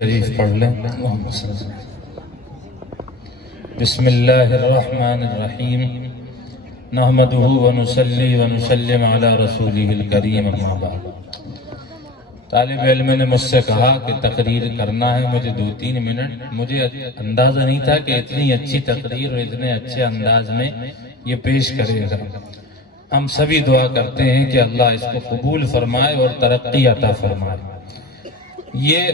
شریف پڑھ لیں۔ بسم اللہ الرحمن الرحیم نحمدہ ونصلی ونسلم علی رسولہ الکریم اما بعد۔ طالب علم نے مجھ سے کہا کہ تقریر کرنا ہے مجھے 2-3 منٹ۔ مجھے اندازہ نہیں تھا کہ اتنی اچھی تقریر اور اتنے اچھے انداز میں یہ پیش کرے گا۔ ہم سبھی دعا کرتے ہیں کہ اللہ اس کو قبول فرمائے اور ترقی عطا فرمائے۔ یہ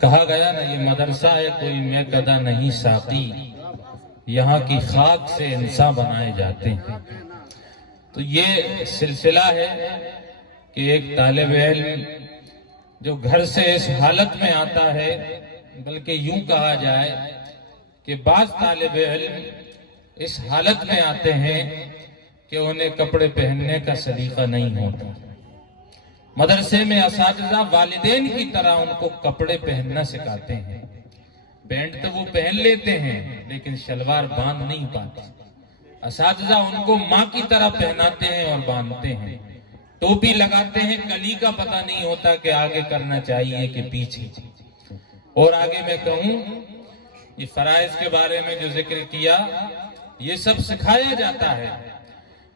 کہا گیا نا، یہ مدرسہ ہے کوئی میکدہ نہیں ساقی، یہاں کی خاک سے انسان بنائے جاتے ہیں۔ تو یہ سلسلہ ہے کہ ایک طالب علم جو گھر سے اس حالت میں آتا ہے، بلکہ یوں کہا جائے کہ بعض طالب علم اس حالت میں آتے ہیں کہ انہیں کپڑے پہننے کا سلیقہ نہیں ہوتا۔ مدرسے میں اساتذہ والدین کی طرح ان کو کپڑے پہننا سکھاتے ہیں۔ پینٹ تو وہ پہن لیتے ہیں لیکن شلوار باندھ نہیں پاتے۔ اساتذہ ان کو ماں کی طرح پہناتے ہیں اور باندھتے ہیں۔ ٹوپی لگاتے ہیں، کلی کا پتہ نہیں ہوتا کہ آگے کرنا چاہیے کہ پیچھے۔ اور آگے میں کہوں، یہ فرائض کے بارے میں جو ذکر کیا، یہ سب سکھایا جاتا ہے۔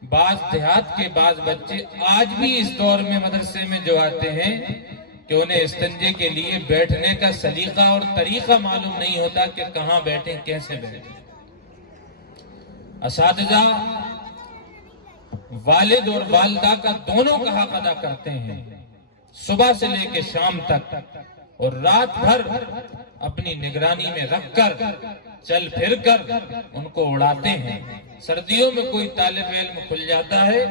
بعض دیہات کے بعض بچے آج بھی اس دور میں مدرسے میں جو آتے ہیں کہ انہیں استنجے کے لیے بیٹھنے کا سلیقہ اور طریقہ معلوم نہیں ہوتا کہ کہاں بیٹھیں، کیسے بیٹھیں۔ اساتذہ والد اور والدہ کا دونوں کا حق ادا کرتے ہیں، صبح سے لے کے شام تک، اور رات بھر اپنی نگرانی میں رکھ کر چل پھر کر ان کو اڑاتے ہیں۔ سردیوں میں کوئی طالب علم کھل جاتا ہے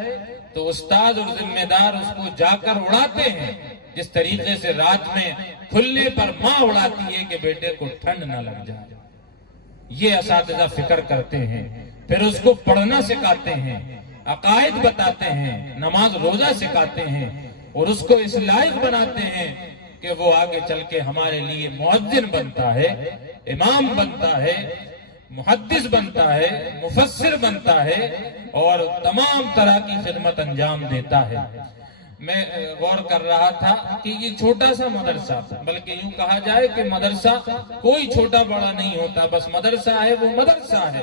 تو استاد اور ذمہ دار اس کو جا کر اڑاتے ہیں، جس طریقے سے رات میں کھلنے پر ماں اڑاتی ہے کہ بیٹے کو ٹھنڈ نہ لگ جائے۔ یہ اساتذہ فکر کرتے ہیں، پھر اس کو پڑھنا سکھاتے ہیں، عقائد بتاتے ہیں، نماز روزہ سکھاتے ہیں، اور اس کو اس لائق بناتے ہیں کہ وہ آگے چل کے ہمارے لیے مؤذن بنتا ہے، امام بنتا ہے، محدث بنتا ہے، مفسر بنتا ہے، اور تمام طرح کی خدمت انجام دیتا ہے۔ میں غور کر رہا تھا کہ یہ چھوٹا سا مدرسہ، بلکہ یوں کہا جائے کہ مدرسہ کوئی چھوٹا بڑا نہیں ہوتا، بس مدرسہ ہے وہ مدرسہ ہے،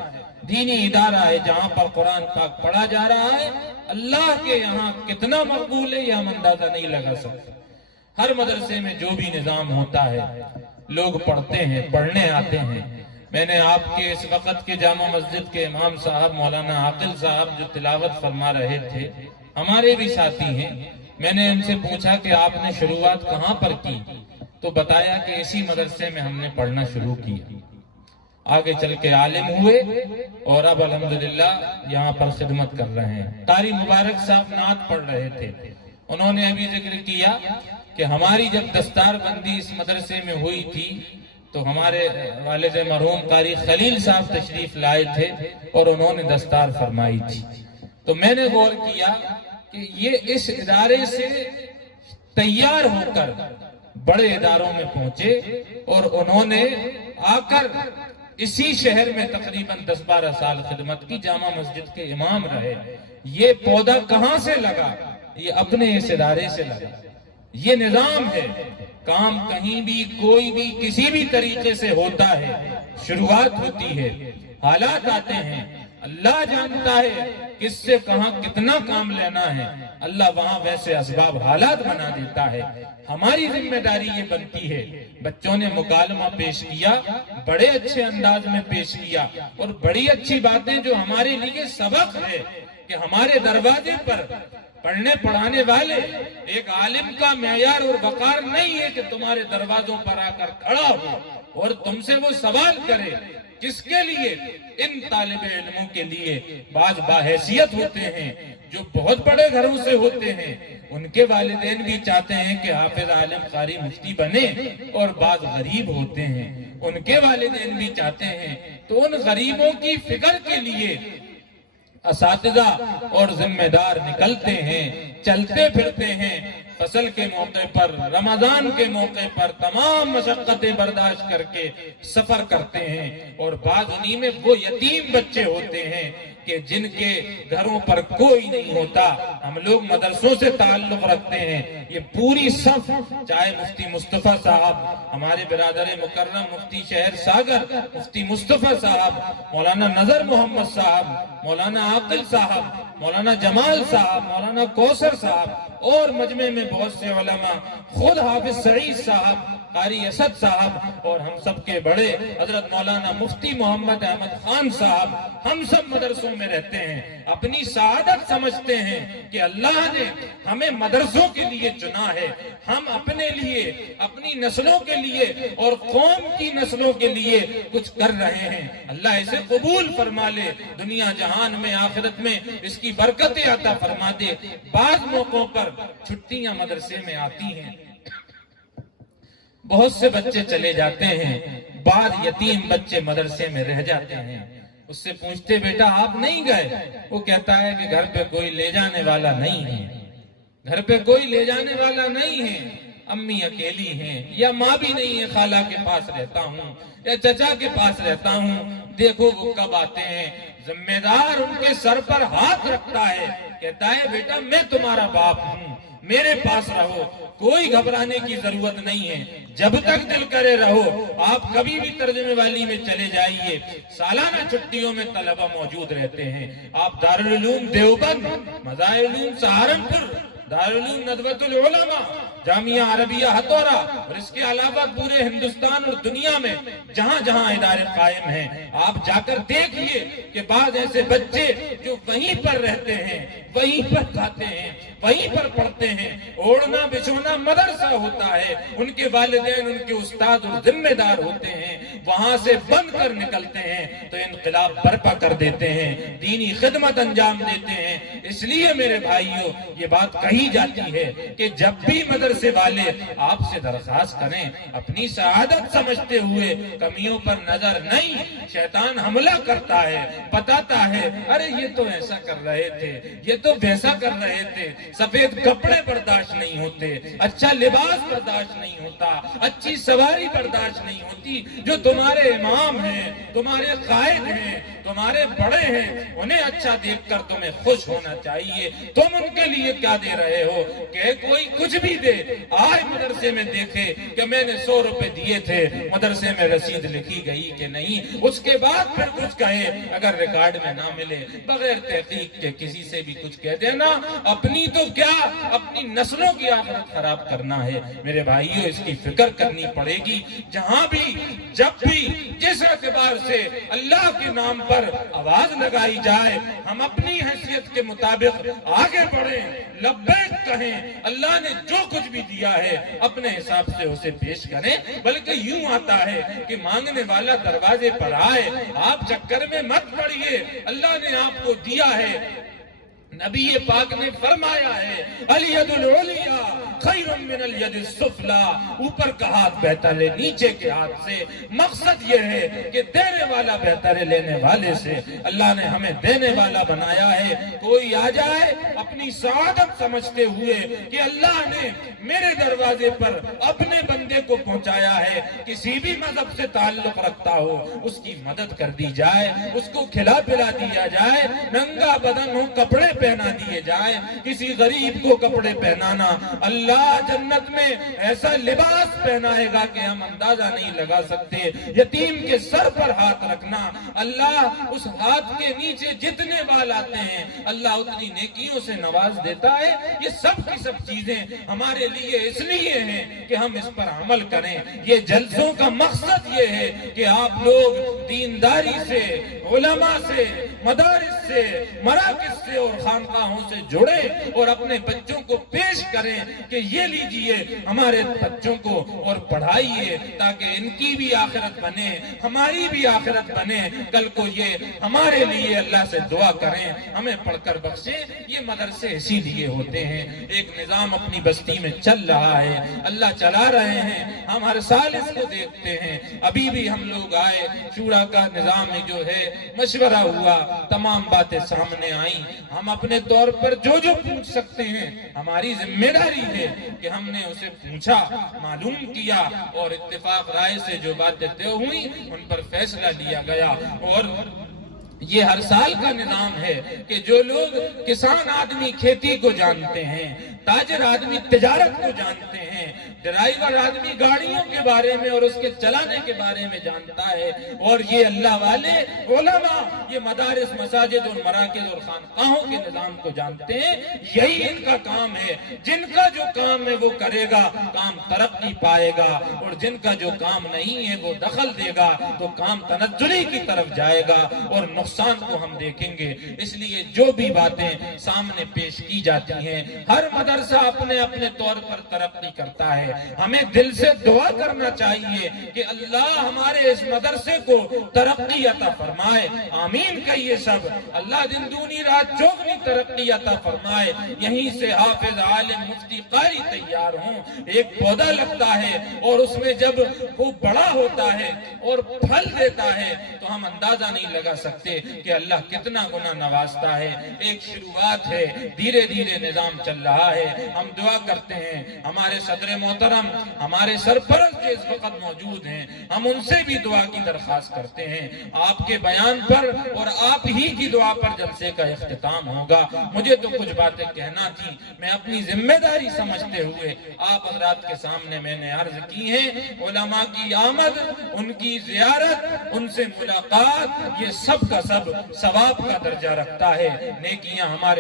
دینی ادارہ ہے جہاں پر قرآن پاک پڑھا جا رہا ہے۔ اللہ کے یہاں کتنا مقبول ہے یہ ہم اندازہ نہیں لگا سکتے۔ ہر مدرسے میں جو بھی نظام ہوتا ہے، لوگ پڑھتے ہیں، پڑھنے آتے ہیں۔ میں نے آپ کے اس وقت کے جامع مسجد کے امام صاحب مولانا عاقل صاحب جو تلاوت فرما رہے تھے، ہمارے بھی ساتھی ہیں۔ میں نے ان سے پوچھا کہ آپ نے شروعات کہاں پر کی، تو بتایا کہ اسی مدرسے میں ہم نے پڑھنا شروع کیا۔ آگے چل کے عالم ہوئے اور اب الحمدللہ یہاں پر خدمت کر رہے ہیں۔ قاری مبارک صاحب نعت پڑھ رہے تھے، انہوں نے ابھی ذکر کیا کہ ہماری جب دستار بندی اس مدرسے میں ہوئی تھی تو ہمارے والد مرحوم قاری خلیل صاحب تشریف لائے تھے اور انہوں نے دستار فرمائی تھی۔ تو میں نے غور کیا کہ یہ اس ادارے سے تیار ہو کر بڑے اداروں میں پہنچے اور انہوں نے آ کر اسی شہر میں تقریباً 10-12 سال خدمت کی، جامع مسجد کے امام رہے۔ یہ پودا کہاں سے لگا؟ یہ اپنے اس ادارے سے لگا۔ یہ نظام ہے، کام کہیں بھی کوئی بھی کسی بھی طریقے سے ہوتا ہے، شروعات ہوتی ہے، حالات آتے ہیں، اللہ جانتا ہے کس سے کہاں کتنا کام لینا ہے، اللہ وہاں ویسے اسباب حالات بنا دیتا ہے۔ ہماری ذمہ داری یہ بنتی ہے، بچوں نے مکالمہ پیش کیا، بڑے اچھے انداز میں پیش کیا، اور بڑی اچھی باتیں جو ہمارے لیے سبق ہے کہ ہمارے دروازے پر پڑھنے پڑھانے والے ایک عالم کا معیار اور وقار نہیں ہے کہ تمہارے دروازوں پر آ کر کھڑا ہو اور تم سے وہ سوال کرے۔ کس کے لیے؟ ان طالب علموں کے لیے بعض باحیثیت ہوتے ہیں جو بہت بڑے گھروں سے ہوتے ہیں، ان کے والدین بھی چاہتے ہیں کہ حافظ عالم قاری مفتی بنے، اور بعض غریب ہوتے ہیں ان کے والدین بھی چاہتے ہیں۔ تو ان غریبوں کی فکر کے لیے اساتذہ اور ذمہ دار نکلتے ہیں، چلتے پھرتے ہیں، فصل کے موقع پر، رمضان کے موقع پر تمام مشقتیں برداشت کر کے سفر کرتے ہیں، اور بعض انہی میں وہ یتیم بچے ہوتے ہیں کہ جن کے گھروں پر کوئی نہیں ہوتا۔ ہم لوگ مدرسوں سے تعلق رکھتے ہیں، یہ پوری صف، چاہے مفتی مصطفیٰ صاحب، ہمارے برادر مکرم مفتی شہر ساگر، مفتی مصطفیٰ صاحب، مولانا نظر محمد صاحب، مولانا عاقل صاحب، مولانا جمال صاحب، مولانا کوثر صاحب، اور مجمع میں بہت سے علماء، خود حافظ سعید صاحب، قاری اسد صاحب، اور ہم سب کے بڑے حضرت مولانا مفتی محمد احمد خان صاحب، ہم سب مدرسوں میں رہتے ہیں، اپنی سعادت سمجھتے ہیں کہ اللہ نے ہمیں مدرسوں کے لیے چنا ہے، ہم اپنے لیے، اپنی نسلوں کے لیے اور قوم کی نسلوں کے لیے کچھ کر رہے ہیں۔ اللہ اسے قبول فرما لے، دنیا جہان میں، آخرت میں اس کی برکتیں عطا فرما دے۔ بعض موقعوں پر چھٹیاں مدرسے میں آتی ہیں، بہت سے بچے چلے جاتے ہیں، بعض یتیم بچے مدرسے میں رہ جاتے ہیں۔ اس سے پوچھتے بیٹا آپ نہیں گئے؟ وہ کہتا ہے کہ گھر پہ کوئی لے جانے والا نہیں ہے، گھر پہ کوئی لے جانے والا نہیں ہے، امی اکیلی ہیں، یا ماں بھی نہیں ہے، خالہ کے پاس رہتا ہوں یا چچا کے پاس رہتا ہوں، دیکھو وہ کب آتے ہیں۔ ذمہ دار ان کے سر پر ہاتھ رکھتا ہے، کہتا ہے بیٹا میں تمہارا باپ ہوں، میرے پاس رہو، کوئی گھبرانے کی ضرورت نہیں ہے، جب تک دل کرے رہو۔ آپ کبھی بھی ترجمے والی میں چلے جائیے، سالانہ چھٹیوں میں طلبہ موجود رہتے ہیں۔ آپ دارالعلوم دیوبند، مظاہرالعلوم سہارنپور، دارالعلوم ندوۃ العلماء، جامعہ عربیہ ہتھورا، اور اس کے علاوہ پورے ہندوستان اور دنیا میں جہاں جہاں ادارے قائم ہیں، آپ جا کر دیکھیے کہ بعض ایسے بچے جو وہیں پر رہتے ہیں، وہیں پر کھاتے ہیں، وہیں پر پڑھتے ہیں، اوڑھنا بچھونا مدرسہ ہوتا ہے، ان کے والدین، ان کے استاد اور ذمہ دار ہوتے ہیں، وہاں سے بند کر نکلتے ہیں تو انقلاب برپا کر دیتے ہیں، دینی خدمت انجام دیتے ہیں۔ اس لیے میرے بھائیوں یہ بات کہی جاتی ہے کہ جب بھی مدرسے والے آپ سے درخواست کریں، اپنی سعادت سمجھتے ہوئے کمیوں پر نظر نہیں، شیطان حملہ کرتا ہے، بتاتا ہے ارے یہ تو ایسا کر رہے تھے، یہ تو ویسا کر رہے تھے، سفید کپڑے برداشت نہیں ہوتے، اچھا لباس برداشت نہیں ہوتا، اچھی سواری برداشت نہیں ہوتی، جو تمہارے امام ہیں، تمہارے قائد ہیں، تمہارے بڑے ہیں، انہیں اچھا دیکھ کر تمہیں خوش ہونا چاہیے، تم ان کے لیے کیا دے رہے ہو؟ کہ کوئی کچھ بھی دے، آج مدرسے میں دیکھے کہ میں نے 100 روپے دیے تھے، مدرسے میں رسید لکھی گئی کہ نہیں، اس کے بعد پھر کچھ کہے، اگر ریکارڈ میں نہ ملے، بغیر تحقیق کے کسی سے بھی کچھ کہہ دینا، اپنی تو کیا اپنی نسلوں کی آخرت خراب کرنا ہے۔ میرے بھائیوں اس کی فکر کرنی پڑے گی، جہاں بھی، جب بھی، جس اعتبار سے اللہ کے نام پر آواز لگائی جائے، ہم اپنی حیثیت کے مطابق آگے بڑھیں، لبیک کہیں، اللہ نے جو کچھ بھی دیا ہے اپنے حساب سے اسے پیش کریں، بلکہ یوں آتا ہے کہ مانگنے والا دروازے پر آئے، آپ چکر میں مت پڑیے، اللہ نے آپ کو دیا ہے، نبی پاک نے فرمایا ہے الید العلیٰ خیر من الید السفلیٰ، اوپر کا ہاتھ بہتر ہے نیچے کے ہاتھ سے۔ مقصد یہ ہے کہ دینے والا بہتر ہے لینے والے سے، اللہ نے ہمیں دینے والا بنایا ہے۔ کوئی آ جائے اپنی سعادت سمجھتے ہوئے کہ اللہ نے میرے دروازے پر اپنے بندے کو پہنچایا ہے، کسی بھی مذہب سے تعلق رکھتا ہو اس کی مدد کر دی جائے، اس کو کھلا پلا دیا جائے، ننگا بدن ہو کپڑے پہنا دیے جائے، کسی غریب کو کپڑے پہنانا، اللہ جنت میں ایسا لباس پہنائے گا کہ ہم اندازہ نہیں لگا سکتے۔ یتیم کے سر پر ہاتھ رکھنا، اللہ اس ہاتھ کے نیچے جتنے بال آتے ہیں اللہ اتنی نیکیوں سے نواز دیتا ہے۔ یہ سب کی سب چیزیں ہمارے لیے اس لیے ہیں کہ ہم اس پر عمل کریں۔ یہ جلسوں کا مقصد یہ ہے کہ آپ لوگ دینداری سے، علماء سے، مدارس سے، مراکز سے اور خانقاہوں سے جڑے اور اپنے بچوں کو پیش کریں کہ یہ لیجئے ہمارے بچوں کو اور پڑھائیے تاکہ ان کی بھی آخرت بنے، ہماری بھی آخرت بنے۔ کل کو یہ ہمارے لیے اللہ سے دعا کریں، ہمیں پڑھ کر بخشے۔ یہ مدرسے اسی لیے ہوتے ہیں، ایک نظام اپنی بستی میں چل رہا ہے، اللہ چلا رہے ہیں، ہم ہر سال اس کو دیکھتے ہیں۔ ابھی بھی ہم لوگ آئے، شورا کا نظام جو ہے مشورہ ہوا، تمام باتیں سامنے آئیں، ہم اپنے طور پر جو جو پوچھ سکتے ہیں ہماری ذمہ داری ہے کہ ہم نے اسے پوچھا، معلوم کیا، اور اتفاق رائے سے جو باتیں طے ہوئی ان پر فیصلہ لیا گیا۔ اور یہ ہر سال کا نظام ہے کہ جو لوگ کسان آدمی کھیتی کو جانتے ہیں، تاجر آدمی تجارت کو جانتے ہیں، ڈرائیور آدمی گاڑیوں کے بارے میں اور اس کے چلانے کے بارے میں جانتا ہے، اور یہ اللہ والے علماء یہ مدارس، مساجد اور مراکز اور خانقاہوں کے نظام کو جانتے ہیں۔ یہی ان کا کام ہے۔ جن کا جو کام ہے وہ کرے گا، کام ترقی پائے گا، اور جن کا جو کام نہیں ہے وہ دخل دے گا تو کام تنزلی کی طرف جائے گا اور نقصان کو ہم دیکھیں گے۔ اس لیے جو بھی باتیں سامنے پیش کی جاتی ہیں، ہر مدرسہ اپنے اپنے طور پر ترقی کرتا ہے۔ ہمیں دل سے دعا کرنا چاہیے کہ اللہ ہمارے اس مدرسے کو ترقی عطا فرمائے، آمین کہیے سب۔ اللہ دن دونی رات چوگنی ترقی عطا فرمائے۔ یہیں سے حافظ، عالم، مفتی، قاری تیار ہوں۔ ایک پودا لگتا ہے اور اس میں جب وہ بڑا ہوتا ہے اور پھل دیتا ہے تو ہم اندازہ نہیں لگا سکتے کہ اللہ کتنا گنا نوازتا ہے۔ ایک شروعات ہے، دھیرے دھیرے نظام چل رہا ہے۔ ہم دعا کرتے ہیں ہمارے صدر محترم، ہمارے سرپرست جو اس وقت موجود ہیں، ہم ان سے بھی دعا کی درخواست کرتے ہیں۔ آپ کے بیان پر اور آپ ہی کی دعا پر جلسے کا اختتام ہوگا۔ مجھے تو کچھ باتیں کہنا تھی، میں اپنی ذمہ داری سمجھتے ہوئے آپ حضرات کے سامنے میں نے عرض کی ہے۔ علماء کی آمد، ان کی زیارت، ان سے ملاقات، یہ سب کا سب ثواب کا درجہ رکھتا ہے۔ نیکیاں ہمارے